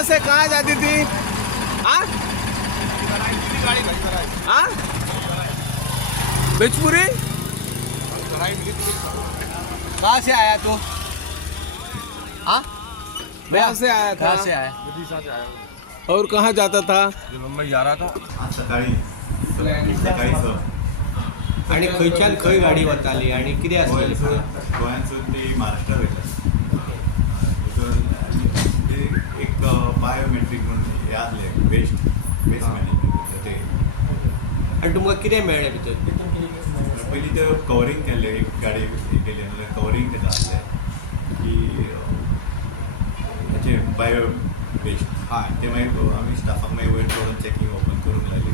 यहाँ से कहाँ जाती थी? हाँ हाँ बिचपुरी। कहाँ से आया तू? हाँ कहाँ से आया था? कहाँ से आया? विदिशा से आया हूँ। और कहाँ जाता था? जो मुंबई जा रहा था। आज सकाळी सकाळी आणि खंयच्यान खंय गाडी वताली आणि कितें आसलेली? गोंयांतसून ती महाराष्ट्रा वयता एक बायोमेट्रीक म्हणून हे आसलें वेस्ट मॅनेजमेंट ते आणि तुमकां कितें मेळ्ळें भितर? पयलीं ते कवरींग केल्लें एक गाडी केली जाल्यार कवरींग तेका आसलें की हेचे बायो वेस्ट ते मागीर आमी स्टाफाक मागीर वयर करून चॅकींग ओपन करूंक लायली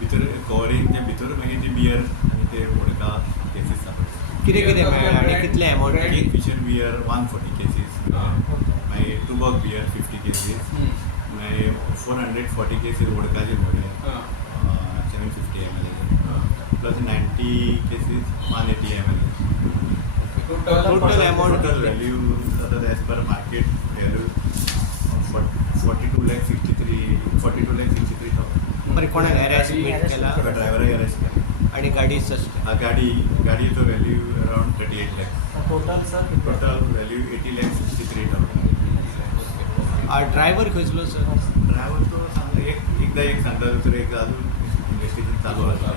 भितर कवरींग ते भितर मागीर ती बियर आनी ते वोडका केसीस सापडले. कितें कितें मेळ्ळें आणि कितले amount? Kingfisher beer 140 cases मागीर टुबॉक बियर 50 केसीस मागीर 440 केसीस वोडकाचे मोडे 750 ml plus 90 cases 180 ml. Total amount total value जाता एज पर मार्केट व्हॅल्यू 42,63,000. बरें कोणाक हॅरेसमेंट केला ड्रायव्हराक अरेस्ट केला आणि गाडी सस्पेंड? गाडयेचो value around 38 lakhs. Total value 80,63,000. Driver खंयचलो सर? ड्रायव्हर तो एकदा सांगता तर एक अजून इन्व्हेस्टिगेशन चालू आसा.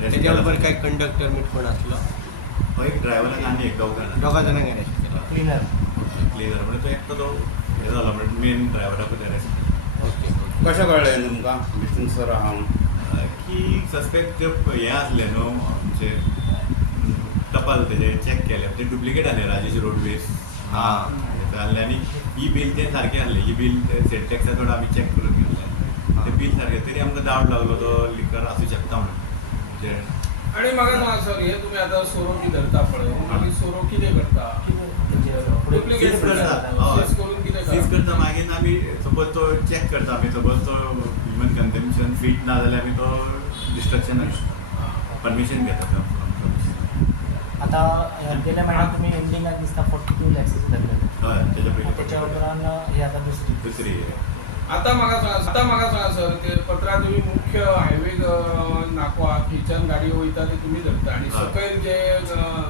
त्याच्या बरोबर काय कंडक्टर मीट कोण आसलो? एक ड्रायव्हराक आनी एक दोगा जाणांक अरेस्ट केला. क्लिनर म्हणजे तो एकटो तो हे जालो म्हणजे मेन ड्रायव्हराकूच अरेस्ट केला. ओके. कशें कळ्ळें तुमकां बिजनसर हांव की सस्पेक्ट ते हे आसले न्हू आमचे टपाल तेजे चॅक केले ते डुप्लिकेट आसले राजेश रोडवेज आहले आनी ही बील ते सारकें आहले ही बील सेल टॅक्सा कडेन आमी चॅक करून घेतले ते बील सारकें तरी आमकां डावट लागलो तो लिकर आसूं शकता म्हणून. आणि म्हाका सांग सर हे तुम्ही आता सोरोकी धरता पळय मागीर सोरो कितें करता? सीज करता मागीर आमी सपोज तो चॅक करता आमी सपोज तो ह्युमन कन्झम्पशन फीट ना जाल्यार आमी तो डिस्ट्रक्शन परमिशन घेता. आता गेल्या महिन्यात तुम्ही एंडिंगात दिसता 42 lakhs धरले. हय तेच्या पयलीं त्याच्या उपरांत हे आता दुसरी आता म्हाका सांगा सर ते पत्रा तुम्ही मुख्य हायवे नाको थंयच्यान गाडी वयता ते तुम्ही धरता आणि हय. सकयल जे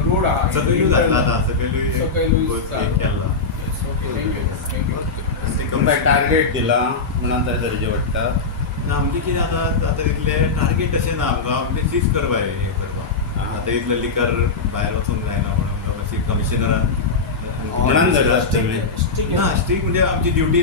रोड आहा सकयलूय घातला आतां सकयलूय सकयलूय केला. तुमकां टार्गेट दिला म्हणून तर दर्जे वाडटा. ना म्हणजे कितें आतां इतले टार्गेट तशें ना आमकां म्हणजे सीज करपा हे करपाक आतां इतलें लिकर भायर वचूंक जायना म्हणून मातशी कमिशनरान म्हणून धरला स्ट्रिक्ट ना स्ट्रीक म्हणजे आमची ड्युटी